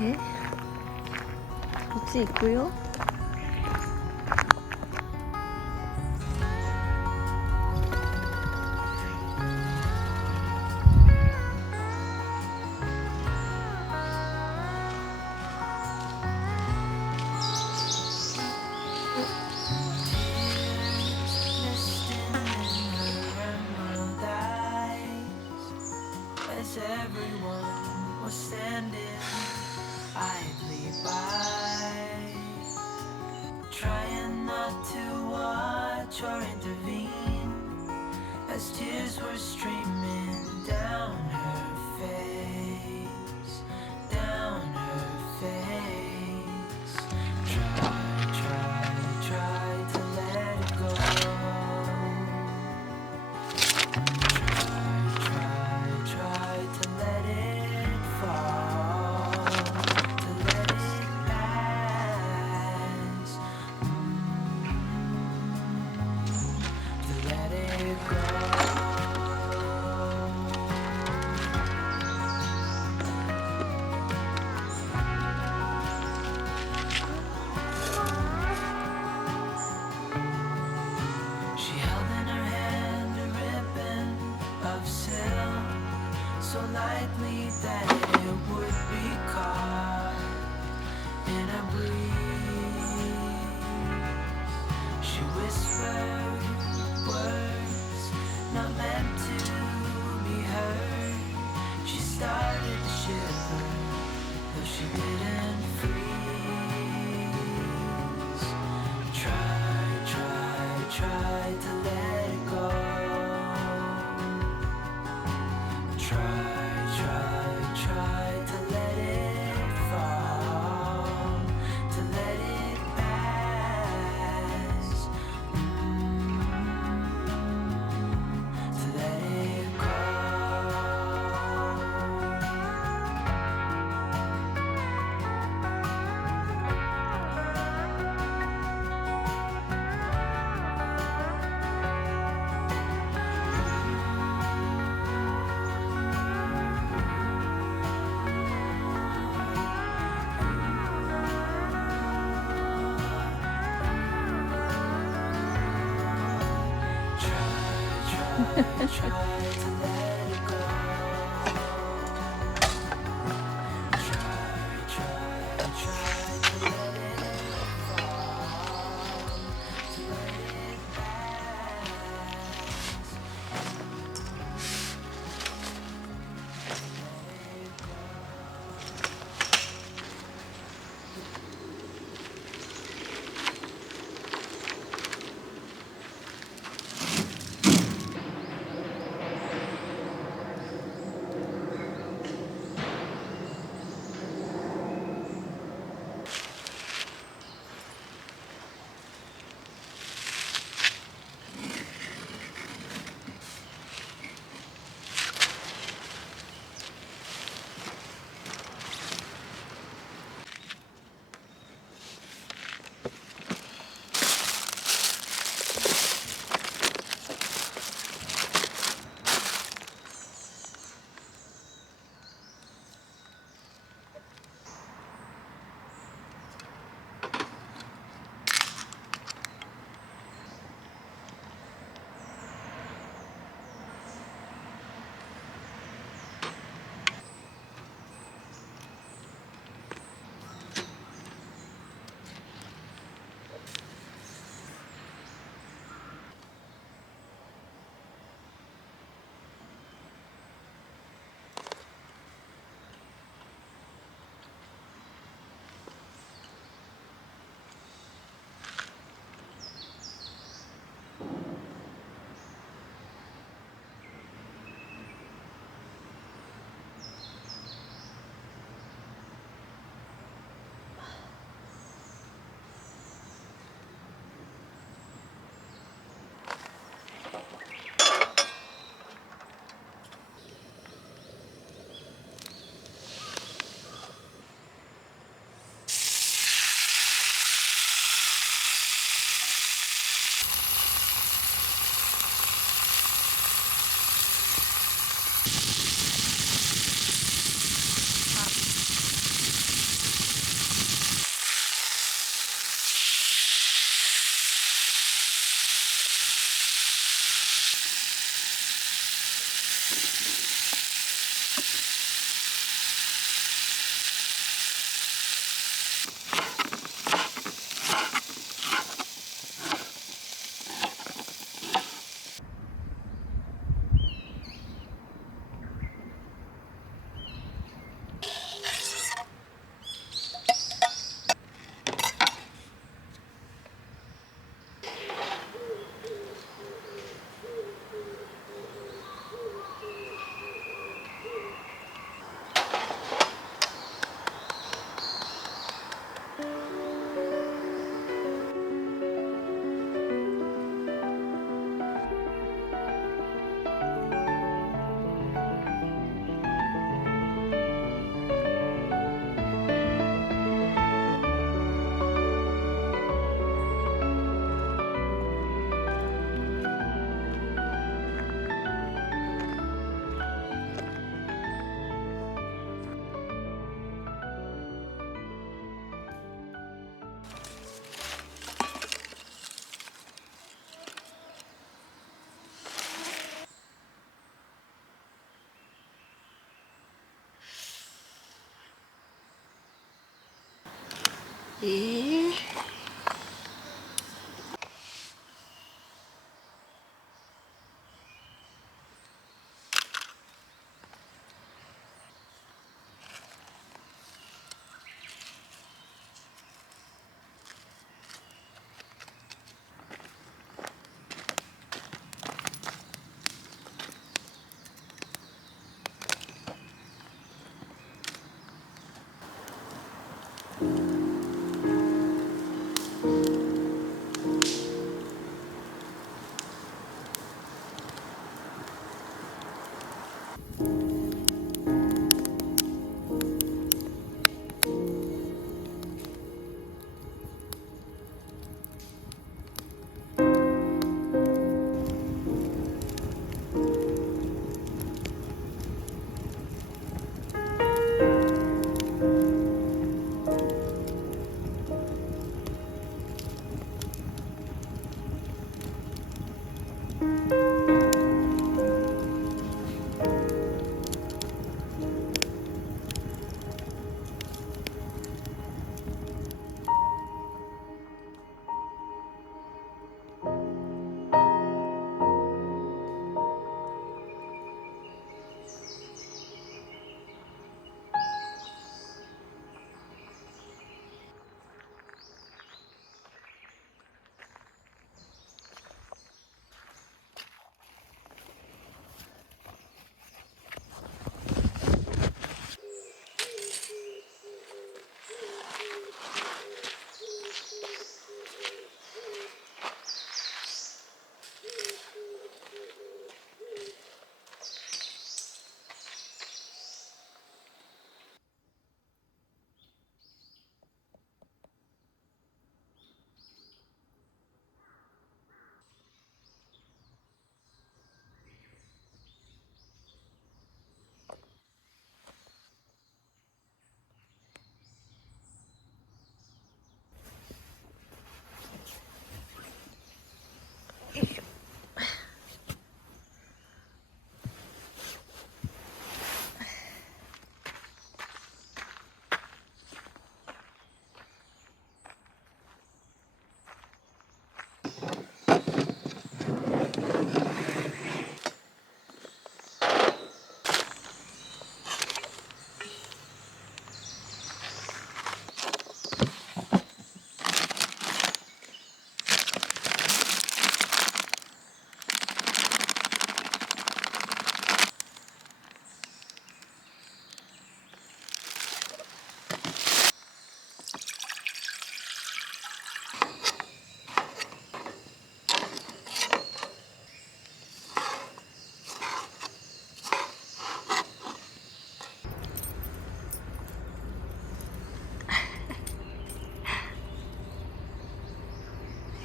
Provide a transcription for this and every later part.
네, 옷이 있고요. as everyone was standing idly by, trying not to watch or intervene as tears were streaming down her face, down her face. Try to let it go. Try to let it fall, to let it pass, to let it go. She held in her hand a ribbon of silk, so lightly that it would be caught in a breeze. She whispered words not meant to be heard. She started to shiver, though she didn't freeze. Try to let it go. Try to let it fall, to let it pass, to let it go. Try to let it go. Try to let it fall, to let it pass. ええ、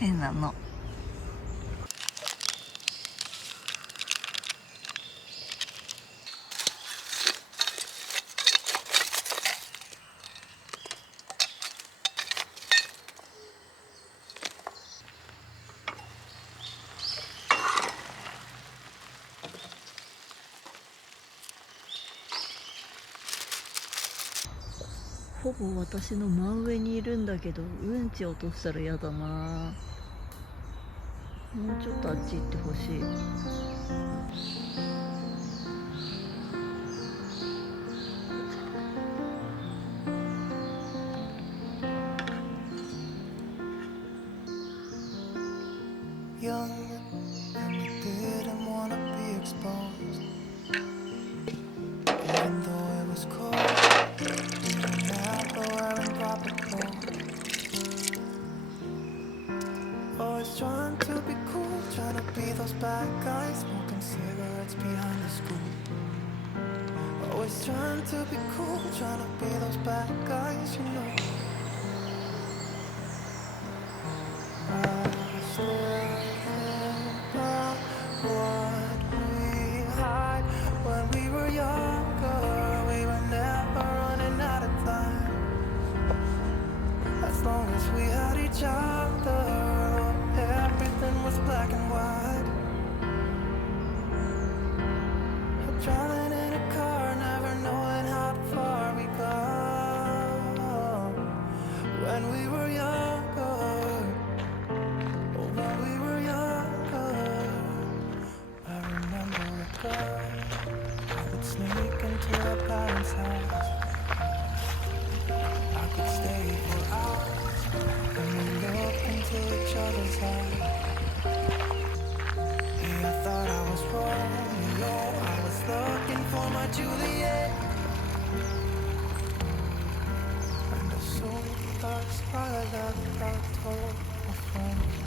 変なの。ほぼ私の真上にいるんだけど、うんち落としたら嫌だな。もうちょっとあっち行ってほしい。Young and we didn't wanna be exposed. Even though it was cold, we were never wearing proper clothes. Always trying to be cool, trying to be those bad guys, smoking cigarettes behind the school. Always trying to be cool, trying to be those bad guys, you know. I still think about what we hide when we were younger. We were never running out of time. As long as we had each other, everything was black and white. Driving in a car, never knowing how far we go. sneak into our parents' house. I could stay for hours and we look into each other's eyes. Yeah, I thought I was Romeo, I was looking for my Juliet. And as soon as I left, I told my friends